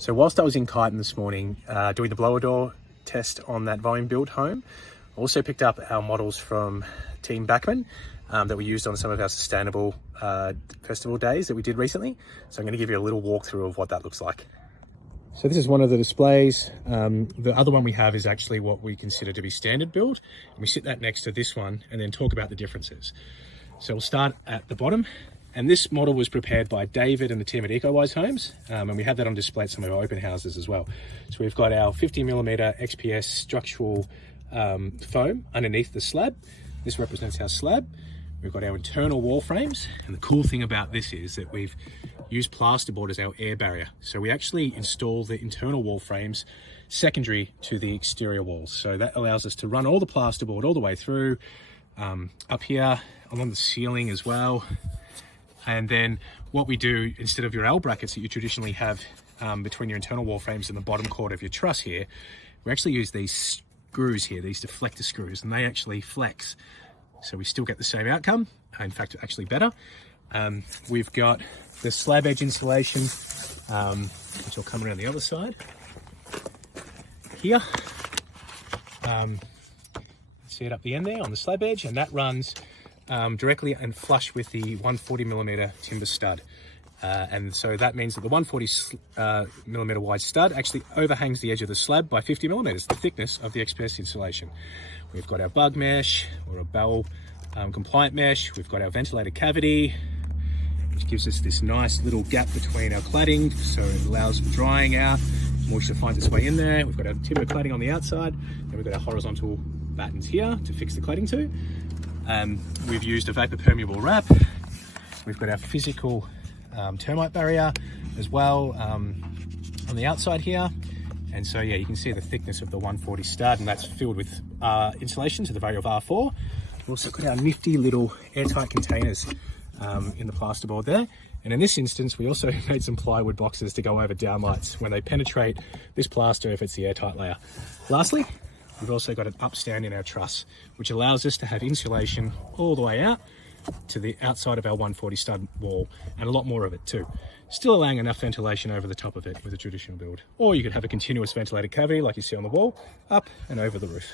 So whilst I was in Kyneton this morning doing the blower door test on that volume build home, I also picked up our models from Team Backman that we used on some of our sustainable festival days that we did recently. So I'm going to give you a little walkthrough of what that looks like. So this is one of the displays. The other one we have is actually what we consider to be standard build. And we sit that next to this one and then talk about the differences. So we'll start at the bottom. And this model was prepared by David and the team at EcoWise Homes. And we have that on display at some of our open houses as well. So we've got our 50mm XPS structural foam underneath the slab. This represents our slab. We've got our internal wall frames. And the cool thing about this is that we've used plasterboard as our air barrier. So we actually install the internal wall frames secondary to the exterior walls. So that allows us to run all the plasterboard all the way through, up here, along the ceiling as well. And then what we do, instead of your L brackets that you traditionally have between your internal wall frames and the bottom chord of your truss here, we actually use these screws here, these deflector screws, and they actually flex. So we still get the same outcome, in fact, actually better. We've got the slab edge insulation, which will come around the other side here. See it up the end there on the slab edge, and that runs directly and flush with the 140mm timber stud. And so that means that the 140mm wide stud actually overhangs the edge of the slab by 50mm, the thickness of the XPS insulation. We've got our bug mesh, or a bell compliant mesh. We've got our ventilated cavity, which gives us this nice little gap between our cladding, so it allows drying out, moisture finds its way in there. We've got our timber cladding on the outside, and we've got our horizontal battens here to fix the cladding to. We've used a vapour-permeable wrap. We've got our physical termite barrier as well on the outside here. And so yeah, you can see the thickness of the 140 stud, and that's filled with insulation to the value of R4. We've also got our nifty little airtight containers in the plasterboard there. And in this instance, we also made some plywood boxes to go over downlights when they penetrate this plaster if it's the airtight layer. Lastly, we've also got an upstand in our truss, which allows us to have insulation all the way out to the outside of our 140 stud wall, and a lot more of it too. Still allowing enough ventilation over the top of it with a traditional build. Or you could have a continuous ventilated cavity like you see on the wall, up and over the roof.